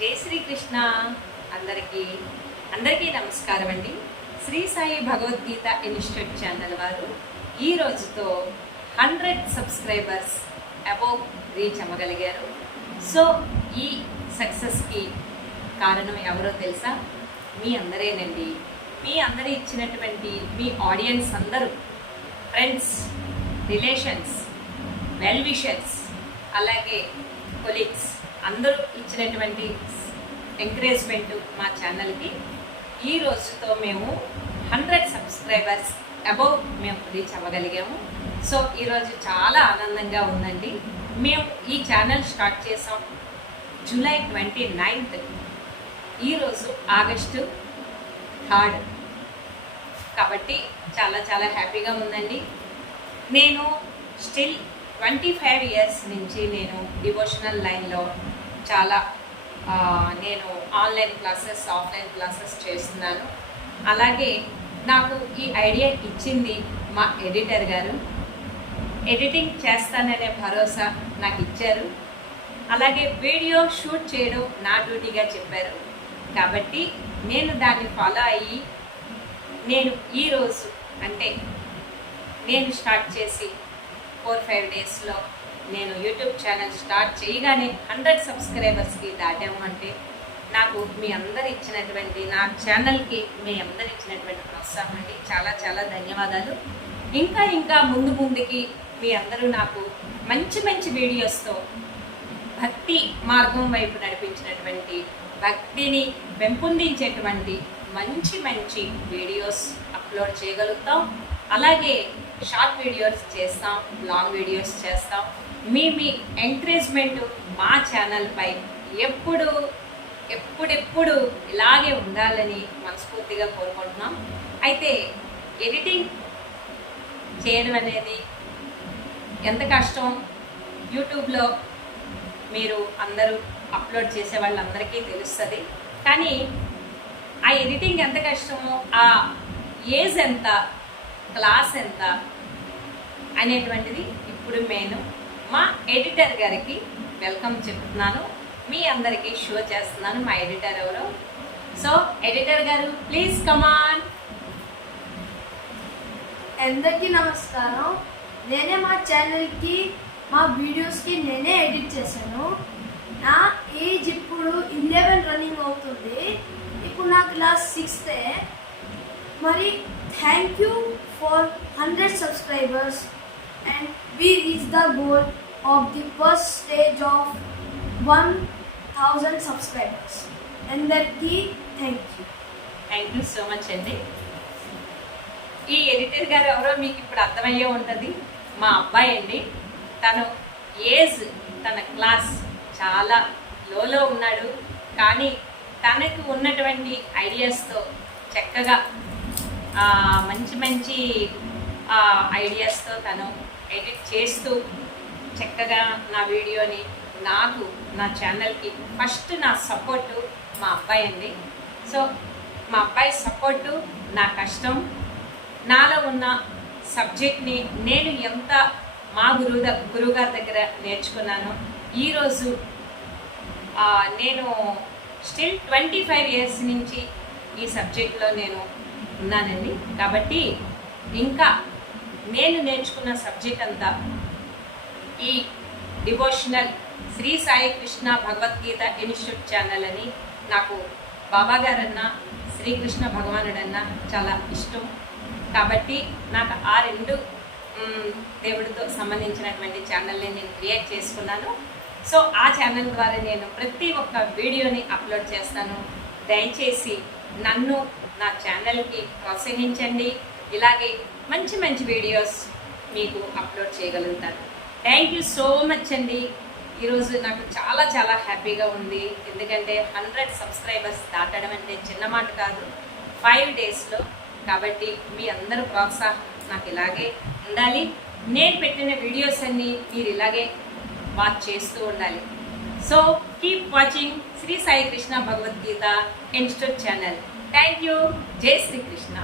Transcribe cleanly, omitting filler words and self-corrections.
జై శ్రీకృష్ణ. అందరికీ అందరికీ నమస్కారం అండి. శ్రీ సాయి భగవద్గీత ఇన్స్టిట్యూట్ ఛానల్ వారు ఈ రోజుతో 100 సబ్స్క్రైబర్స్ అబోవ్ రీచ్ అవ్వగలిగారు. సో ఈ సక్సెస్కి కారణం ఎవరో తెలుసా? మీ అందరేనండి. మీ అందరూ ఇచ్చినటువంటి మీ ఆడియన్స్ అందరూ, ఫ్రెండ్స్, రిలేషన్స్, వెల్ విషర్స్, అలాగే కొలీగ్స్ అందరూ ఇచ్చినటువంటి ఎంకరేజ్మెంట్ మా ఛానల్కి ఈ రోజుతో మేము 100 సబ్స్క్రైబర్స్ అబౌవ్ మేము రీచ్ అవ్వగలిగాము. సో ఈరోజు చాలా ఆనందంగా ఉందండి. మేము ఈ ఛానల్ స్టార్ట్ చేసాం జూలై 29th, ఈరోజు ఆగస్టు 3rd. కాబట్టి చాలా చాలా హ్యాపీగా ఉందండి. నేను స్టిల్ 25 ఇయర్స్ నుంచి నేను డివోషనల్ లైన్లో చాలా నేను ఆన్లైన్ క్లాసెస్, ఆఫ్లైన్ క్లాసెస్ చేస్తున్నాను. అలాగే నాకు ఈ ఐడియా ఇచ్చింది మా ఎడిటర్ గారు. ఎడిటింగ్ చేస్తాననే భరోసా నాకు ఇచ్చారు. అలాగే వీడియో షూట్ చేయడం నా డ్యూటీగా చెప్పారు. కాబట్టి నేను దాన్ని ఫాలో అయ్యి నేను ఈరోజు అంటే నేను స్టార్ట్ చేసి 4-5 డేస్లో నేను యూట్యూబ్ ఛానల్ స్టార్ట్ చేయగానే 100 సబ్స్క్రైబర్స్కి దాటాము. అంటే నాకు మీ అందరు ఇచ్చినటువంటి, నా ఛానల్కి మీ అందరు ఇచ్చినటువంటి ప్రోత్సాహం అండి. చాలా చాలా ధన్యవాదాలు. ఇంకా ఇంకా ముందుకి మీ అందరూ నాకు మంచి మంచి వీడియోస్తో భక్తి మార్గం వైపు నడిపించినటువంటి, భక్తిని పెంపొందించేటువంటి మంచి మంచి వీడియోస్ అప్లోడ్ చేయగలుగుతాం. అలాగే షార్ట్ వీడియోస్ చేస్తాం, లాంగ్ వీడియోస్ చేస్తాం. మీ ఎంకరేజ్మెంట్ మా ఛానల్పై ఎప్పుడెప్పుడు ఇలాగే ఉండాలని మనస్ఫూర్తిగా కోరుకుంటున్నాం. అయితే ఎడిటింగ్ చేయడం అనేది ఎంత కష్టం యూట్యూబ్లో మీరు అందరూ అప్లోడ్ చేసే వాళ్ళందరికీ తెలుస్తుంది. కానీ ఆ ఎడిటింగ్ ఎంత కష్టమో, ఆ ఏజ్ ఎంత, క్లాస్ ఎంత అనేటువంటిది ఇప్పుడు నేను మా ఎడిటర్ గారికి వెల్కమ్ చెప్తున్నాను. మీ అందరికీ షో చేస్తున్నాను మా ఎడిటర్ ఎవరో. సో ఎడిటర్ గారు ప్లీజ్ కమాన్. అందరికీ నమస్కారం. నేనే మా ఛానల్కి, మా వీడియోస్కి నేనే ఎడిట్ చేశాను. నా ఏజ్ ఇప్పుడు 11 రన్నింగ్ అవుతుంది. ఇప్పుడు నా క్లాస్ 6th. మరి thank you for 100 subscribers and we reach the goal of the first stage of 1000 subscribers. అందరికీ థ్యాంక్ యూ సో మచ్ అండి. ఈ ఎడిటర్ గారు ఎవరో మీకు ఇప్పుడు అర్థమయ్యే ఉంటుంది. మా అబ్బాయి అండి. తను ఏజ్, తన క్లాస్ చాలా లోలో ఉన్నాడు. కానీ తనకు ఉన్నటువంటి ఐడియాస్తో చక్కగా మంచి మంచి ఐడియాస్తో తను ఎడిట్ చేస్తూ చక్కగా నా వీడియోని, నాకు, నా ఛానల్కి ఫస్ట్ నా సపోర్టు మా అబ్బాయి అండి. సో మా అబ్బాయి సపోర్టు, నా కష్టం, నాలో ఉన్న సబ్జెక్ట్ని నేను ఎంత మా గురువుగారి దగ్గర నేర్చుకున్నాను. ఈరోజు నేను స్టిల్ 25 ఇయర్స్ నుంచి ఈ సబ్జెక్ట్లో నేను ఉన్నానండి. కాబట్టి ఇంకా నేను నేర్చుకున్న సబ్జెక్ట్ అంతా ఈ devotional Shri Sai Krishna Bhagavadgita institute channel అని నాకు బాబా గారన్నా, శ్రీకృష్ణ భగవానుడన్నా చాలా ఇష్టం. కాబట్టి నాకు ఆ రెండు దేవుడితో సంబంధించినటువంటి ఛానల్ని నేను క్రియేట్ చేసుకున్నాను. సో ఆ ఛానల్ ద్వారా నేను ప్రతి ఒక్క వీడియోని అప్లోడ్ చేస్తాను. దయచేసి నన్ను, నా ఛానల్కి ప్రోత్సహించండి. ఇలాగే మంచి మంచి వీడియోస్ మీకు అప్లోడ్ చేయగలుగుతాను. థ్యాంక్ యూ సో మచ్ అండి. ఈరోజు నాకు చాలా చాలా హ్యాపీగా ఉంది. ఎందుకంటే 100 సబ్స్క్రైబర్స్ దాటడం అంటే చిన్న మాట కాదు 5 డేస్లో. కాబట్టి మీ అందరూ ప్రోత్సాహం నాకు ఇలాగే ఉండాలి. నేను పెట్టిన వీడియోస్ అన్నీ మీరు ఇలాగే వాచ్ చేస్తూ ఉండాలి. So keep watching Shri Sai Krishna Bhagavadgita institute channel. Thank you. జై శ్రీకృష్ణ.